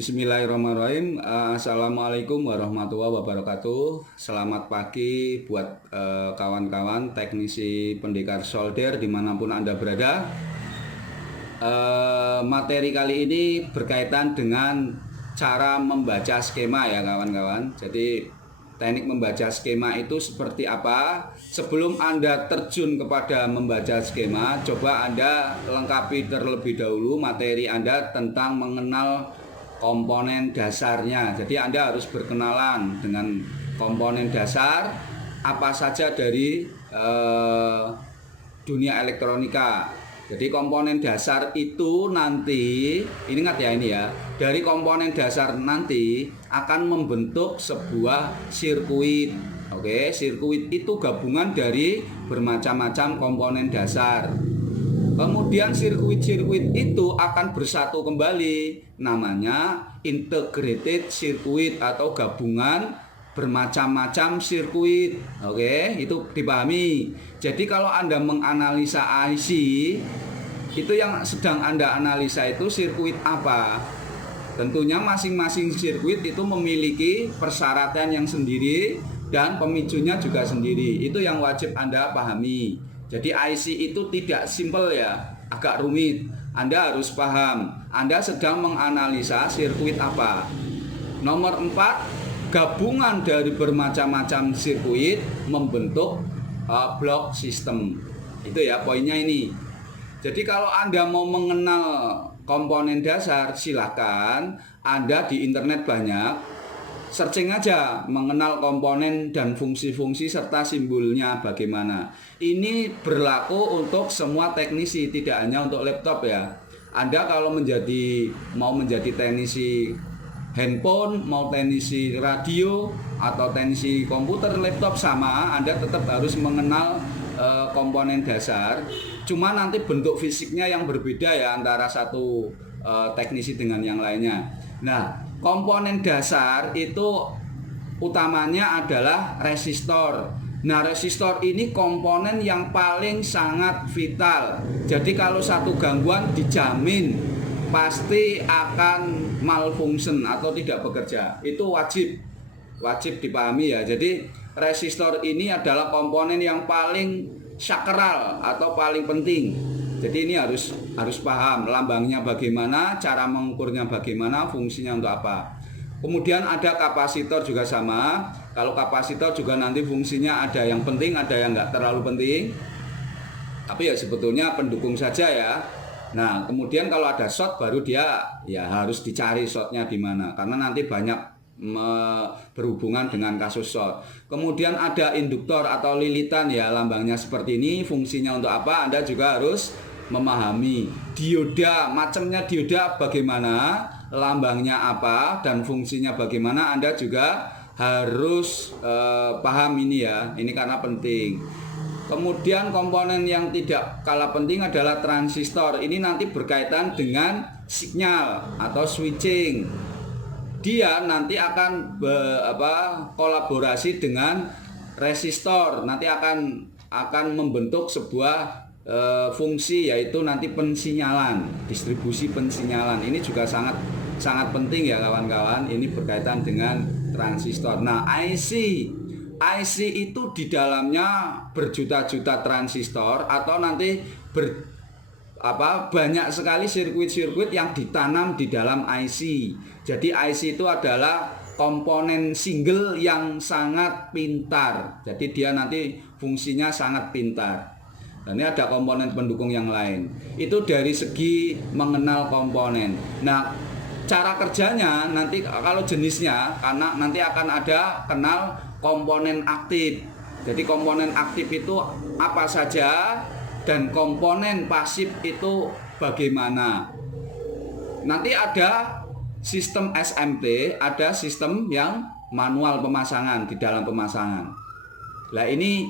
Bismillahirrahmanirrahim. Assalamualaikum warahmatullahi wabarakatuh. Selamat pagi buat kawan-kawan teknisi pendekar solder dimanapun Anda berada. Materi kali ini berkaitan dengan cara membaca skema ya kawan-kawan. Jadi teknik membaca skema itu seperti apa? Sebelum Anda terjun kepada membaca skema, coba Anda lengkapi terlebih dahulu materi Anda tentang mengenal komponen dasarnya. Jadi Anda harus berkenalan dengan komponen dasar apa saja dari dunia elektronika. Jadi komponen dasar itu nanti, ingat ya ini ya, dari komponen dasar nanti akan membentuk sebuah sirkuit. Oke, sirkuit itu gabungan dari bermacam-macam komponen dasar. Kemudian sirkuit-sirkuit itu akan bersatu kembali, namanya integrated circuit atau gabungan bermacam-macam sirkuit. Oke, itu dipahami. Jadi kalau Anda menganalisa IC, itu yang sedang Anda analisa itu sirkuit apa? Tentunya masing-masing sirkuit itu memiliki persyaratan yang sendiri dan pemicunya juga sendiri. Itu yang wajib Anda pahami. Jadi IC itu tidak simpel ya, agak rumit. Anda harus paham, Anda sedang menganalisa sirkuit apa. Nomor 4, gabungan dari bermacam-macam sirkuit membentuk blok sistem. Itu ya poinnya ini. Jadi kalau Anda mau mengenal komponen dasar, silakan Anda di internet banyak. Searching aja mengenal komponen dan fungsi-fungsi serta simbolnya bagaimana. Ini berlaku untuk semua teknisi, tidak hanya untuk laptop ya. Anda kalau mau menjadi teknisi handphone, mau teknisi radio atau teknisi komputer, laptop sama, Anda tetap harus mengenal komponen dasar. Cuma nanti bentuk fisiknya yang berbeda ya antara satu teknisi dengan yang lainnya. Nah, komponen dasar itu utamanya adalah resistor. Nah, resistor ini komponen yang paling sangat vital. Jadi kalau satu gangguan dijamin pasti akan malfunction atau tidak bekerja. Itu wajib dipahami ya. Jadi resistor ini adalah komponen yang paling sakral atau paling penting. Jadi ini harus paham lambangnya bagaimana, cara mengukurnya bagaimana, fungsinya untuk apa. Kemudian ada kapasitor juga sama. Kalau kapasitor juga nanti fungsinya ada yang penting, ada yang nggak terlalu penting. Tapi ya sebetulnya pendukung saja ya. Nah, kemudian kalau ada short baru dia ya harus dicari shortnya di mana. Karena nanti banyak berhubungan dengan kasus short. Kemudian ada induktor atau lilitan ya, lambangnya seperti ini. Fungsinya untuk apa? Anda juga harus memahami. Dioda, macamnya dioda bagaimana, lambangnya apa dan fungsinya bagaimana, Anda juga harus paham ini ya. Ini karena penting. Kemudian komponen yang tidak kalah penting adalah transistor. Ini nanti berkaitan dengan sinyal atau switching. Dia nanti akan kolaborasi dengan resistor. Nanti akan membentuk sebuah fungsi, yaitu nanti pensinyalan, distribusi pensinyalan. Ini juga sangat penting ya kawan-kawan. Ini berkaitan dengan transistor. Nah, IC itu di dalamnya berjuta-juta transistor atau nanti banyak sekali sirkuit-sirkuit yang ditanam di dalam IC. Jadi IC itu adalah komponen single yang sangat pintar. Jadi dia nanti fungsinya sangat pintar. Dan ini ada komponen pendukung yang lain. Itu dari segi mengenal komponen. Nah, cara kerjanya nanti kalau jenisnya, karena nanti akan ada kenal komponen aktif. Jadi komponen aktif itu apa saja dan komponen pasif itu bagaimana. Nanti ada sistem SMT, ada sistem yang manual pemasangan di dalam pemasangan. Nah ini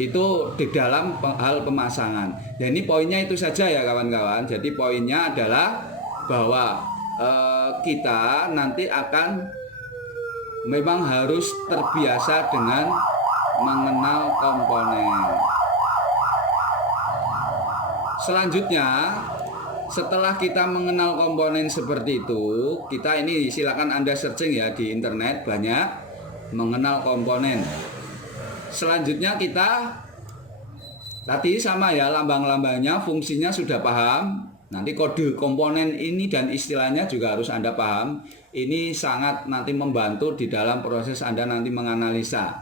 itu di dalam hal pemasangan. Dan ini poinnya itu saja ya kawan-kawan. Jadi poinnya adalah bahwa kita nanti akan memang harus terbiasa dengan mengenal komponen. Selanjutnya Setelah kita mengenal komponen seperti itu, kita ini silakan Anda searching ya di internet, banyak mengenal komponen. Selanjutnya kita tadi sama ya, lambang-lambangnya, fungsinya sudah paham. Nanti kode komponen ini dan istilahnya juga harus Anda paham. Ini sangat nanti membantu di dalam proses Anda nanti menganalisa.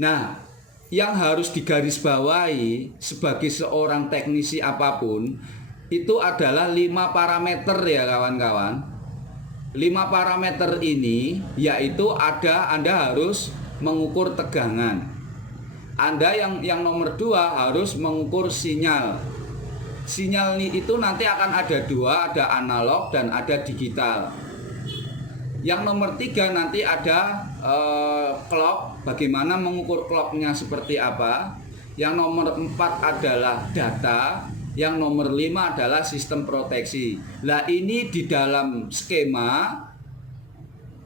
Nah, yang harus digarisbawahi sebagai seorang teknisi apapun itu adalah 5 parameter ya kawan-kawan. 5 parameter ini yaitu Anda harus mengukur tegangan. Anda yang nomor 2 harus mengukur sinyal. Sinyal itu nanti akan ada 2, ada analog dan ada digital. Yang nomor 3 nanti ada clock, bagaimana mengukur clocknya seperti apa. Yang nomor 4 adalah data. Yang nomor 5 adalah sistem proteksi. Nah ini di dalam skema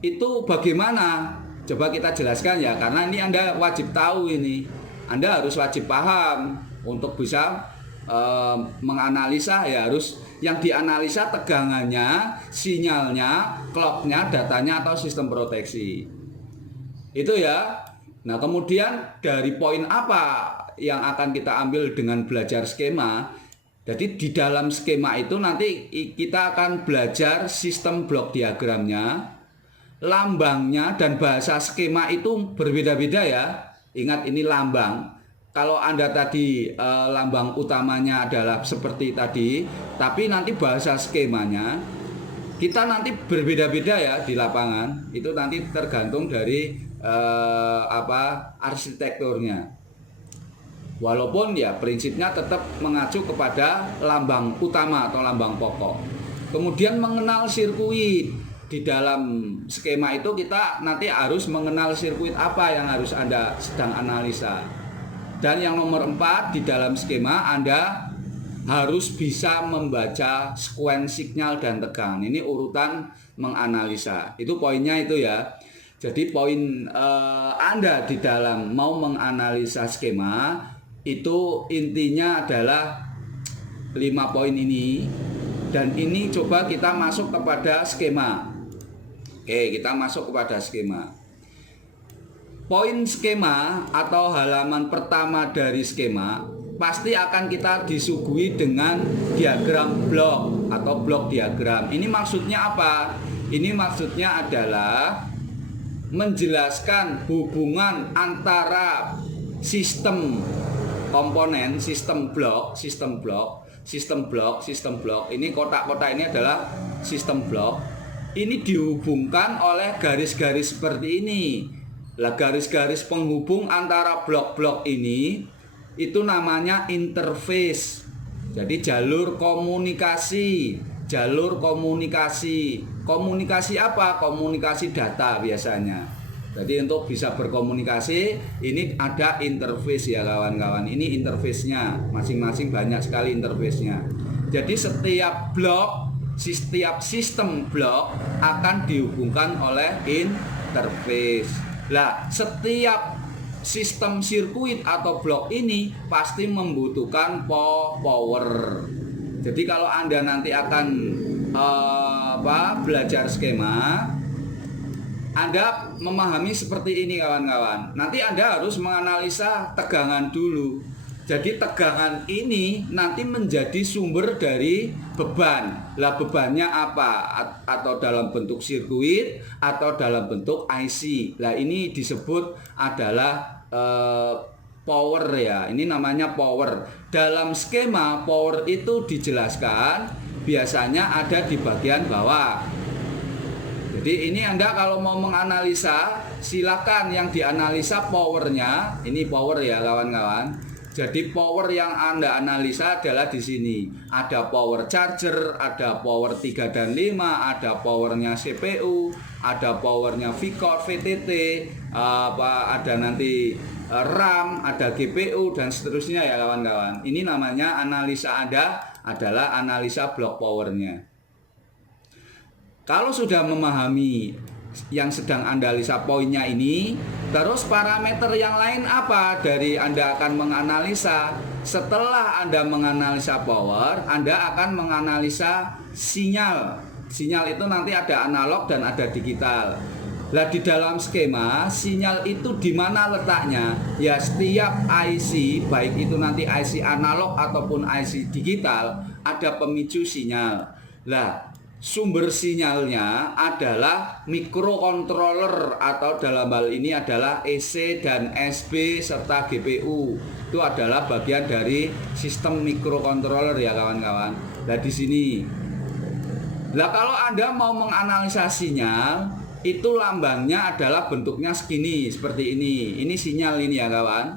itu bagaimana? Coba kita jelaskan ya, karena ini Anda wajib tahu ini. Anda harus wajib paham untuk bisa menganalisa ya, harus yang dianalisa tegangannya, sinyalnya, clocknya, datanya atau sistem proteksi. Itu ya. Nah kemudian dari poin apa yang akan kita ambil dengan belajar skema? Jadi di dalam skema itu nanti kita akan belajar sistem blok diagramnya, lambangnya, dan bahasa skema itu berbeda-beda ya. Ingat ini lambang. Kalau Anda tadi lambang utamanya adalah seperti tadi, tapi nanti bahasa skemanya kita nanti berbeda-beda ya di lapangan. Itu nanti tergantung dari arsitekturnya. Walaupun ya prinsipnya tetap mengacu kepada lambang utama atau lambang pokok. Kemudian mengenal sirkuit. Di dalam skema itu kita nanti harus mengenal sirkuit apa yang harus Anda sedang analisa. Dan yang nomor 4 di dalam skema Anda harus bisa membaca sequence signal dan tegangan. Ini urutan menganalisa. Itu poinnya itu ya. Jadi poin Anda di dalam mau menganalisa skema itu intinya adalah 5 poin ini. Dan ini coba kita masuk kepada skema. Oke, kita masuk kepada skema. Poin skema atau halaman pertama dari skema pasti akan kita disuguhi dengan diagram blok atau blok diagram. Ini maksudnya apa? Ini maksudnya adalah menjelaskan hubungan antara sistem komponen, sistem blok. Ini kotak-kotak ini adalah sistem blok. Ini dihubungkan oleh garis-garis seperti ini. Lah garis-garis penghubung antara blok-blok ini itu namanya interface. Jadi jalur komunikasi. Komunikasi apa? Komunikasi data biasanya. Jadi untuk bisa berkomunikasi ini ada interface ya kawan-kawan. Ini interface-nya, masing-masing banyak sekali interface-nya. Jadi setiap sistem blok akan dihubungkan oleh interface. Lah, setiap sistem sirkuit atau blok ini pasti membutuhkan power. Jadi kalau Anda nanti akan belajar skema, Anda memahami seperti ini kawan-kawan. Nanti Anda harus menganalisa tegangan dulu. Jadi tegangan ini nanti menjadi sumber dari beban. Lah bebannya apa? Atau dalam bentuk sirkuit atau dalam bentuk IC. Lah ini disebut adalah power ya. Ini namanya power. Dalam skema power itu dijelaskan biasanya ada di bagian bawah. Jadi ini Anda kalau mau menganalisa silakan yang dianalisa powernya. Ini power ya kawan-kawan. Jadi power yang Anda analisa adalah di sini. Ada power charger, ada power 3 dan 5, ada powernya CPU, ada powernya VCore, VTT, ada nanti RAM, ada GPU dan seterusnya ya kawan-kawan. Ini namanya analisa Anda adalah analisa blok powernya. Kalau sudah memahami yang sedang Anda analisa poinnya ini, terus parameter yang lain apa dari Anda akan menganalisa? Setelah Anda menganalisa power, Anda akan menganalisa sinyal. Sinyal itu nanti ada analog dan ada digital. Nah, di dalam skema sinyal itu di mana letaknya? Ya, setiap IC, baik itu nanti IC analog ataupun IC digital, ada pemicu sinyal. Nah, sumber sinyalnya adalah microcontroller atau dalam hal ini adalah EC dan SB serta GPU. Itu adalah bagian dari sistem microcontroller ya kawan-kawan. Nah, di sini. Nah, kalau Anda mau menganalisa sinyal, itu lambangnya adalah bentuknya segini, seperti ini. Ini sinyal ini ya kawan.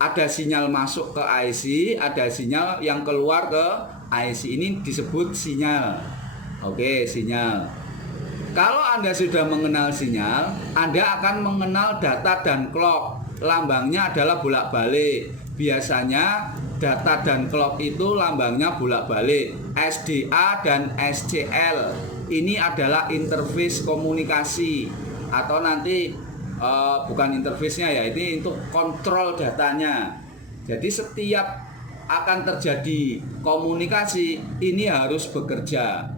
Ada sinyal masuk ke IC, ada sinyal yang keluar ke IC. Ini disebut sinyal. Oke, sinyal. Kalau Anda sudah mengenal sinyal, Anda akan mengenal data dan clock. Lambangnya adalah bolak-balik. Biasanya data dan clock itu lambangnya bolak-balik. SDA dan SCL. Ini adalah interface komunikasi atau nanti bukan interface-nya ya, ini untuk kontrol datanya. Jadi setiap akan terjadi komunikasi ini harus bekerja.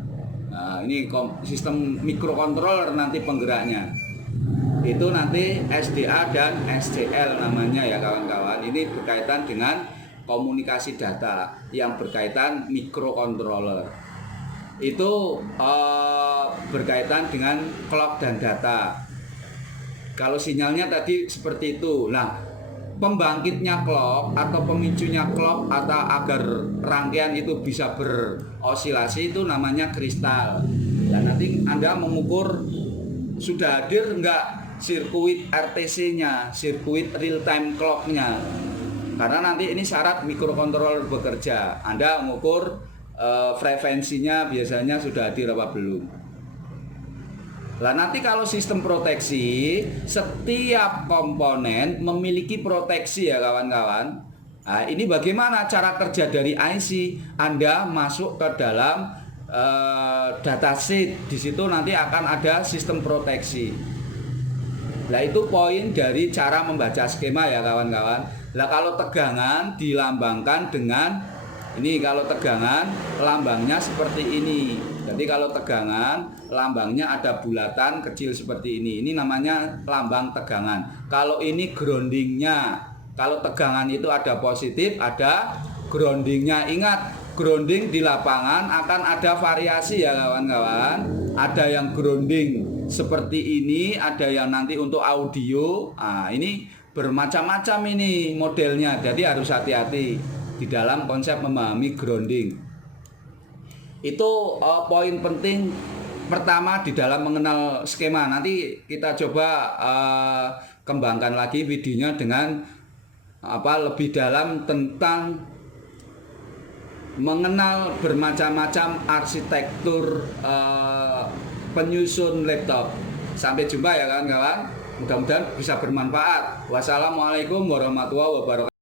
Nah, ini sistem microcontroller nanti penggeraknya. Itu nanti SDA dan SCL namanya ya kawan-kawan. Ini berkaitan dengan komunikasi data yang berkaitan microcontroller. Itu berkaitan dengan clock dan data. Kalau sinyalnya tadi seperti itu. Nah, pembangkitnya clock atau pemicunya clock atau agar rangkaian itu bisa berosilasi itu namanya kristal. Dan nanti Anda mengukur sudah hadir enggak sirkuit RTC-nya, sirkuit real time clock-nya. Karena nanti ini syarat microcontroller bekerja. Anda mengukur frekuensinya biasanya sudah hadir apa belum. Lah nanti kalau sistem proteksi, setiap komponen memiliki proteksi ya kawan-kawan. Nah, ini bagaimana cara kerja dari IC? Anda masuk ke dalam datasheet. Di situ nanti akan ada sistem proteksi. Nah, itu poin dari cara membaca skema ya kawan-kawan. Lah kalau tegangan dilambangkan dengan ini, kalau tegangan lambangnya seperti ini. Jadi kalau tegangan lambangnya ada bulatan kecil seperti ini. Ini namanya lambang tegangan. Kalau ini groundingnya. Kalau tegangan itu ada positif, ada groundingnya. Ingat, grounding di lapangan akan ada variasi ya kawan-kawan. Ada yang grounding seperti ini, ada yang nanti untuk audio. Nah, ini bermacam-macam ini modelnya. Jadi harus hati-hati di dalam konsep memahami grounding. Itu poin penting pertama di dalam mengenal skema. Nanti kita coba kembangkan lagi videonya dengan lebih dalam tentang mengenal bermacam-macam arsitektur penyusun laptop. Sampai jumpa ya kawan-kawan. Mudah-mudahan bisa bermanfaat. Wassalamualaikum warahmatullahi wabarakatuh.